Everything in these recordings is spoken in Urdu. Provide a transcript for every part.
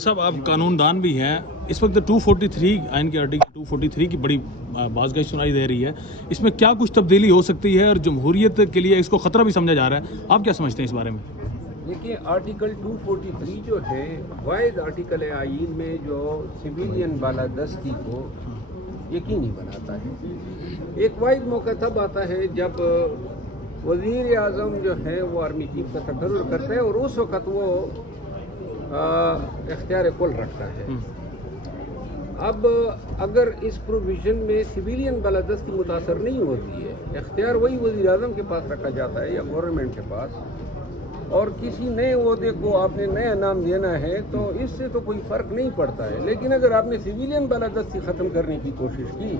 صاحب آپ قانون دان بھی ہیں. اس وقت 243 آئین کے آرٹیکل 243 کی بڑی بازگشت سنائی دے رہی ہے. اس میں کیا کچھ تبدیلی ہو سکتی ہے اور جمہوریت کے لیے اس کو خطرہ بھی سمجھا جا رہا ہے؟ آپ کیا سمجھتے ہیں اس بارے میں؟ دیکھیے آرٹیکل 243 جو ہے واحد آرٹیکل ہے آئین میں جو سویلین بالادستی کو یقینی بناتا ہے. ایک واحد موقع تب آتا ہے جب وزیر اعظم جو ہے وہ آرمی چیف کا تقرر کرتا ہے اور اس وقت وہ اختیار کل رکھتا ہے. اب اگر اس پروویژن میں سویلین بالادستی متاثر نہیں ہوتی ہے، اختیار وہی وزیر اعظم کے پاس رکھا جاتا ہے یا گورنمنٹ کے پاس، اور کسی نئے عہدے کو آپ نے نیا نام دینا ہے تو اس سے تو کوئی فرق نہیں پڑتا ہے. لیکن اگر آپ نے سویلین بالادستی ختم کرنے کی کوشش کی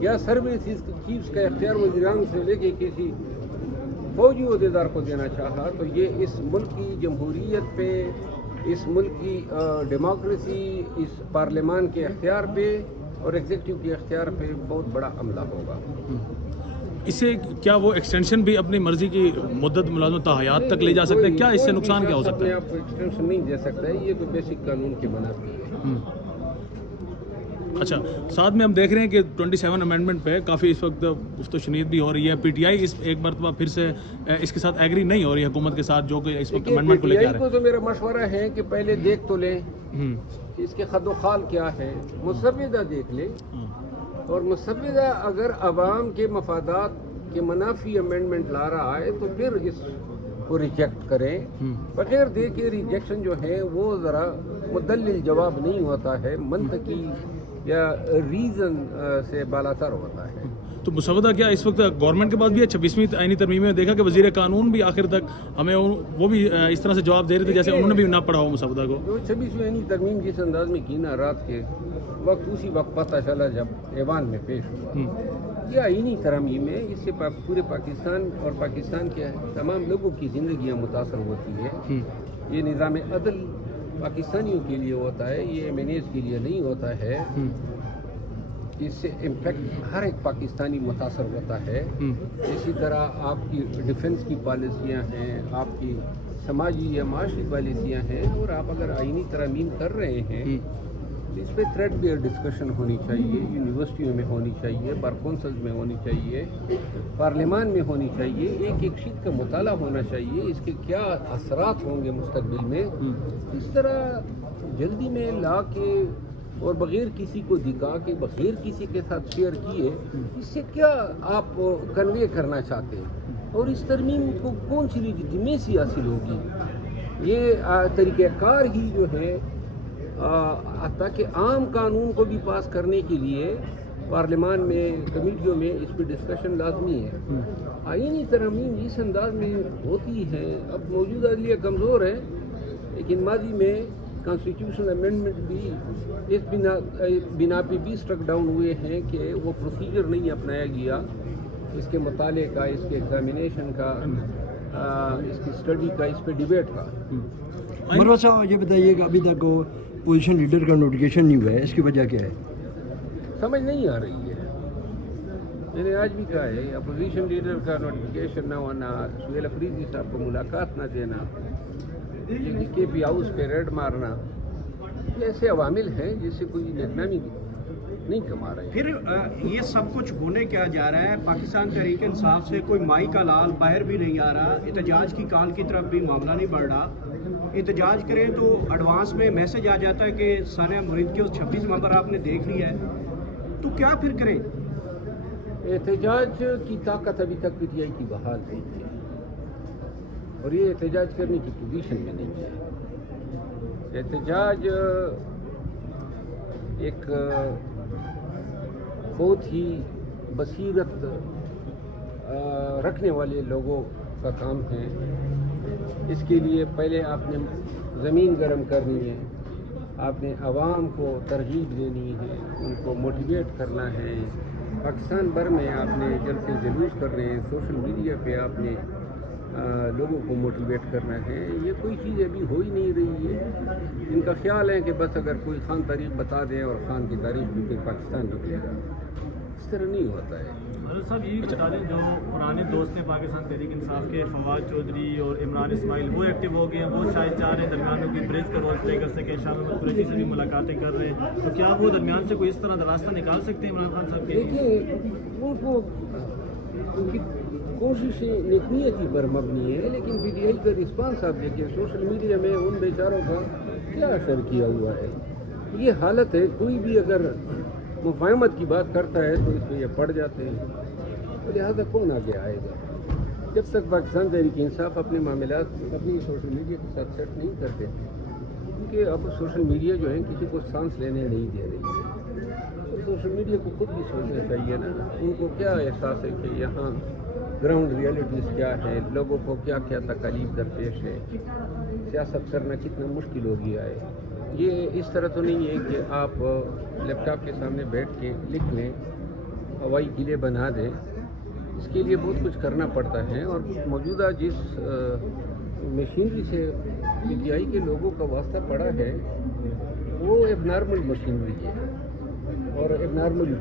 یا سروسز چیفز کا اختیار وزیر اعظم سے لے کے کسی فوجی عہدیدار کو دینا چاہا تو یہ اس ملک کی جمہوریت پہ، اس ملک کی ڈیموکریسی، اس پارلیمان کے اختیار پہ اور ایگزیکٹو کے اختیار پہ بہت بڑا حملہ ہوگا. اس سے کیا وہ ایکسٹینشن بھی اپنی مرضی کی مدت ملازمت تا حیات تک لے جا سکتے ہیں؟ کیا اس سے نقصان کیا ہو سکتا ہے؟ آپ کو ایکسٹینشن نہیں دے سکتا ہے، یہ تو بیسک قانون کے منافی ہے. اچھا، ساتھ میں ہم دیکھ رہے ہیں کہ 27 امینڈمنٹ پہ کافی اس وقت گفت و شنید بھی ہو رہی ہے. پی ٹی آئی اس ایک مرتبہ پھر سے اس کے ساتھ ایگری نہیں ہو رہی ہے حکومت کے ساتھ، جو کہ اس وقت امینڈمنٹ کو لے کے آ رہے ہیں. تو میرا مشورہ ہے کہ پہلے دیکھ تو لیں اس کے خد و خال کیا ہے، مسودہ دیکھ لیں، اور مسودہ اگر عوام کے مفادات کے منافی امینڈمنٹ لا رہا ہے تو پھر اس کو ریجیکٹ کریں. بغیر دیکھے ریجیکشن جو ہے وہ ذرا مدلل جواب نہیں ہوتا ہے، منطقی یا ریزن سے بالاتر ہوتا ہے. تو مسودہ کیا اس وقت گورنمنٹ کے پاس بھی ہے؟ 26ویں آئینی ترمیم میں دیکھا کہ وزیر قانون بھی آخر تک ہمیں وہ بھی اس طرح سے جواب دے رہے تھے جیسے انہوں نے بھی نہ پڑھا ہو مسودہ کو. جو 26ویں آئینی ترمیم جس انداز میں کی نا رات کے وقت، اسی وقت پتہ چلا جب ایوان میں پیش ہوا. یہ آئینی ترمیم ہے، اس سے پورے پاکستان اور پاکستان کے تمام لوگوں کی زندگیاں متاثر ہوتی ہے. یہ نظام عدل پاکستانیوں کے لیے ہوتا ہے، یہ ایم این ایز کے لیے نہیں ہوتا ہے. اس سے امپیکٹ ہر ایک پاکستانی متاثر ہوتا ہے. اسی طرح آپ کی ڈیفنس کی پالیسیاں ہیں، آپ کی سماجی یا معاشی پالیسیاں ہیں، اور آپ اگر آئینی ترمیم کر رہے ہیں اس پہ تھریڈ بیئر ڈسکشن ہونی چاہیے. یونیورسٹیوں میں ہونی چاہیے، بار کونسلز میں ہونی چاہیے، پارلیمان میں ہونی چاہیے. ایک ایک شیٹ کا مطالعہ ہونا چاہیے، اس کے کیا اثرات ہوں گے مستقبل میں. اس طرح جلدی میں لا کے اور بغیر کسی کو دکھا کے، بغیر کسی کے ساتھ شیئر کیے، اس سے کیا آپ کنوے کرنا چاہتے ہیں اور اس ترمیم کو کون سی لیجیٹیمیسی حاصل ہوگی. یہ طریقہ کار ہی جو ہے تاکہ عام قانون کو بھی پاس کرنے کے لیے پارلیمان میں، کمیٹیوں میں اس پہ ڈسکشن لازمی ہے. آئینی ترمیم اس انداز میں ہوتی ہے. اب موجودہ عدلیہ کمزور ہے، لیکن ماضی میں کانسٹیٹیوشنل امینڈمنٹ بھی اس بنا پہ بھی اسٹرک ڈاؤن ہوئے ہیں کہ وہ پروسیجر نہیں اپنایا گیا اس کے مطالعے کا، اس کے ایگزامینیشن کا، اس کی اسٹڈی کا، اس پہ ڈیبیٹ کا. مروہ صاحب یہ بتائیے کہ ابھی تک وہ پوزیشن لیڈر کا نوٹیفکیشن نہیں ہوا ہے، اس کی وجہ کیا ہے؟ سمجھ نہیں آ رہی ہے. میں نے آج بھی کہا ہے اپوزیشن لیڈر کا نوٹیفکیشن نہ ہونا، سہیل افریدی صاحب کو ملاقات نہ دینا، کے پی ہاؤس پہ ریڈ مارنا، یہ ایسے عوامل ہیں جس سے کوئی ناکامی نہیں کما رہے. پھر یہ سب کچھ ہونے کیا جا رہا ہے؟ پاکستان تحریک انصاف سے کوئی مائی کا لال باہر بھی نہیں آ رہا، احتجاج کی کال کی طرف بھی معاملہ نہیں بڑھ رہا. احتجاج کریں تو ایڈوانس میں میسج آ جاتا ہے کہ سانحہ مرید کے 26 نومبر آپ نے دیکھ لیا ہے، تو کیا پھر کریں؟ احتجاج کی طاقت ابھی تک پی ٹی آئی کی بحال نہیں ہے، اور یہ احتجاج کرنے کی پوزیشن میں نہیں ہے. احتجاج ایک بہت ہی بصیرت رکھنے والے لوگوں کا کام ہے. اس کے لیے پہلے آپ نے زمین گرم کرنی ہے، آپ نے عوام کو ترغیب دینی ہے، ان کو موٹیویٹ کرنا ہے. پاکستان بھر میں آپ نے جلسے جلوس کر رہے ہیں، سوشل میڈیا پہ آپ نے لوگوں کو موٹیویٹ کرنا ہے. یہ کوئی چیز ابھی ہو ہی نہیں رہی ہے. ان کا خیال ہے کہ بس اگر کوئی خان تاریخ بتا دیں اور خان کی تاریخ میں پھر پاکستان نکلے گا. اس طرح نہیں ہوتا ہے. حضرت صاحب یہی بتا دیں جو پرانے دوست ہیں پاکستان تحریک انصاف کے فواد چودھری اور عمران اسماعیل وہ ایکٹیو ہو گئے ہیں, وہ شاید چاہ رہے ہیں درمیان میں کوئی برج کا رول پلے کر سکیں, شاہ محمد قریشی سے بھی ملاقاتیں کر رہے ہیں, تو کیا وہ درمیان سے کوئی اس طرح کا راستہ نکال سکتے ہیں عمران خان صاحب کے؟ دیکھیں ان کو ان کی کوششیں نیکنیتی پر مبنی ہے, لیکن پی ٹی آئی کا رسپانس آپ دیکھیں سوشل میڈیا میں ان بیچاروں کا کیا اثر کیا ہوا ہے. یہ حالت ہے, کوئی بھی اگر مفاہمت کی بات کرتا ہے تو اس میں یہ پڑ جاتے ہیں, تو لہٰذا کون آگے آئے گا. جب تک پاکستان تحریک انصاف اپنے معاملات اپنی سوشل میڈیا کے ساتھ سیٹ نہیں کرتے, کیونکہ اب سوشل میڈیا جو ہے کسی کو سانس لینے نہیں دے رہی ہے, تو سوشل میڈیا کو خود بھی سوچنا چاہیے نا, ان کو کیا احساس ہے کہ یہاں گراؤنڈ ریئلٹیز کیا ہے, لوگوں کو کیا کیا تکالیف درپیش ہے, سیاست کرنا کتنا مشکل ہو گیا ہے. یہ اس طرح تو نہیں ہے کہ آپ لیپ ٹاپ کے سامنے بیٹھ کے لکھ لیں, ہوائی قلعے بنا دیں. اس کے لیے بہت کچھ کرنا پڑتا ہے, اور موجودہ جس مشینری سے پی ٹی آئی کے لوگوں کا واسطہ پڑا ہے وہ ایب نارمل مشینری ہے اور ایب نارمل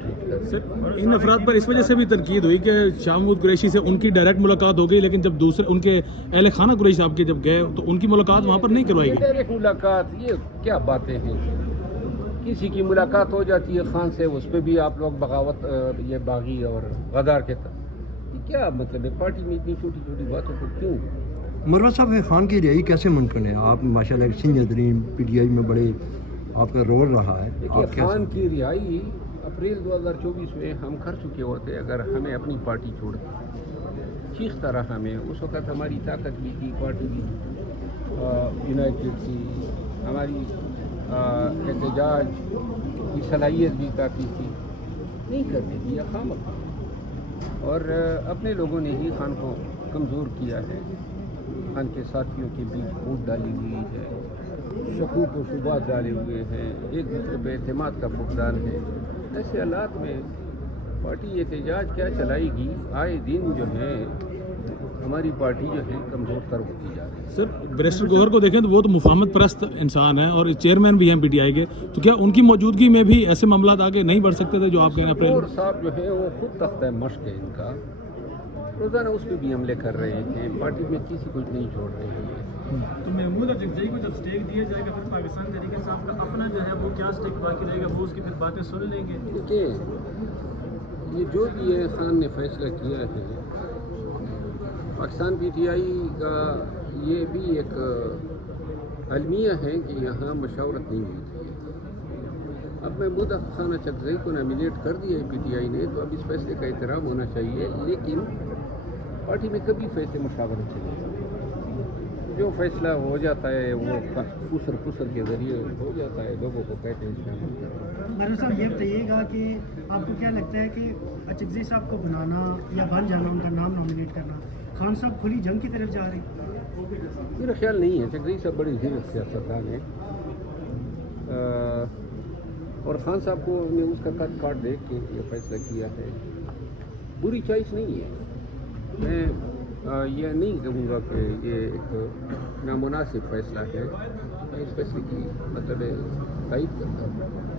ان افراد پر اس وجہ سے بھی تنقید ہوئی کہ شاہ محمود قریشی سے ان کی ڈائریکٹ ملاقات ہو گئی, لیکن جب دوسرے ان کے اہل خانہ قریشی صاحب کے جب گئے تو ان کی ملاقات وہاں پر نہیں کروائی گئی. ڈائریکٹ ملاقات یہ کیا باتیں ہیں, کسی کی ملاقات ہو جاتی ہے خان سے, اس پہ بھی آپ لوگ بغاوت یہ باغی اور غدار کے تحت, کیا مطلب ہے پارٹی میں اتنی چھوٹی چھوٹی باتوں کو کیوں؟ مروت صاحب خان کی رہائی کیسے ممکن ہے؟ آپ ماشاء اللہ senior Tareen P T I میں بڑے آپ کا رول رہا ہے. دیکھیے خان کی رہائی اپریل 2024 میں ہم کر چکے ہوتے اگر ہمیں اپنی پارٹی چھوڑتی. چیختا رہا ہمیں, اس وقت ہماری طاقت بھی تھی, پارٹی بھی یونائٹڈ تھی, ہماری احتجاج کی صلاحیت بھی کافی تھی, نہیں کرنے دیا خامخواہ, اور اپنے لوگوں نے ہی خان کو کمزور کیا ہے. خان کے ساتھیوں کے بیچ پھوٹ ڈالی ہوئی ہے, شکوک و شبہات ڈالے ہوئے ہیں, ایک دوسرے پہ اعتماد کا فقدان ہے. ایسے حالات میں پارٹی احتجاج کیا چلائے گی؟ آئے دن جو ہے ہماری پارٹی جو ہے کمزور تر ہوتی جا رہی ہے. سر بیرسٹر گوہر کو دیکھیں تو وہ تو مفاہمت پرست انسان ہیں اور چیئرمین بھی ہیں پی ٹی آئی کے, تو کیا ان کی موجودگی میں بھی ایسے معاملات آگے نہیں بڑھ سکتے تھے جو آپ کہنا گوہر صاحب جو ہے وہ خود تختہ مشق ہے ان کا, روزانہ اس پہ بھی حملے کر رہے ہیں, پارٹی میں کسی کو نہیں چھوڑ رہے ہیں. تو محمود اور جگزئی کو جب اسٹیک دیا جائے گا پھر پاکستان تحریک انصاف کا اپنا جو ہے وہ کیا اسٹیک باقی رہے گا, وہ اس کی پھر باتیں سن لیں گے؟ دیکھیے یہ جو بھی ہے خان نے فیصلہ کیا ہے, پاکستان پی ٹی آئی کا یہ بھی ایک المیہ ہے کہ یہاں مشاورت نہیں ہوئی تھی. اب محمود خان چکزئی کو نامینیٹ کر دیا ہے پی ٹی آئی نے, تو اب اس فیصلے کا احترام ہونا چاہیے, لیکن پارٹی میں کبھی فیصلے مشاورت چلے, جو فیصلہ ہو جاتا ہے وہ پسر کے ذریعے ہو جاتا ہے, لوگوں کو کہتے ہیں. مروت صاحب یہ بتائیے گا کہ آپ کو کیا لگتا ہے کہ چکزئی صاحب کو بنانا یا بن جانا, ان کا نام نامینیٹ کرنا, خان صاحب کھلی جنگ کی طرف جا رہے ہیں؟ میرا خیال نہیں ہے. چکزئی صاحب بڑے زیرک سیاستدان ہیں, اور خان صاحب کو نے اس کا کٹ کاٹ دیکھ کے یہ فیصلہ کیا ہے. بری چوائس نہیں ہے. میں یہ نہیں کہوں گا کہ یہ ایک نامناسب فیصلہ ہے, میں اس فیصلے کی مطلب تائید کرتا ہوں.